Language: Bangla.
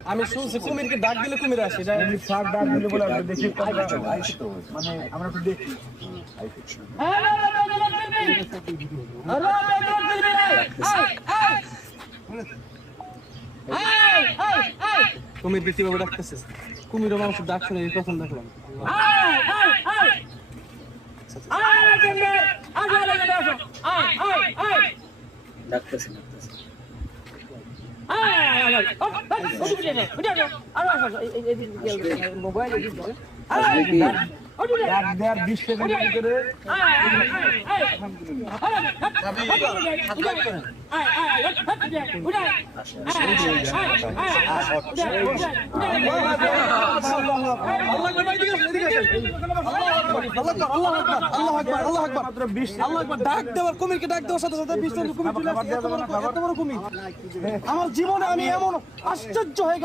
আমি শুনছি কুমিরকে ডাক দিলে কুমির আসে, এটা আমি শাক ডাক দিলে বলে আমরা দেখি আমরা মানে আমরা তো দেখি কুমির কিভাবে ডাকতেছে, কুমিরও মানুষের ডাক শুনে এই প্রথম দেখলাম। ডাকতেছে এক দেড় 20 সেকেন্ড ভিতরে ডাক দেওয়ার কুমিরকে ডাক দেওয়ার সাথে সাথে 20 কুমির চলে আসে। এত বড় কুমির আমার জীবনে আমি এমন আশ্চর্য হয়ে গেলাম।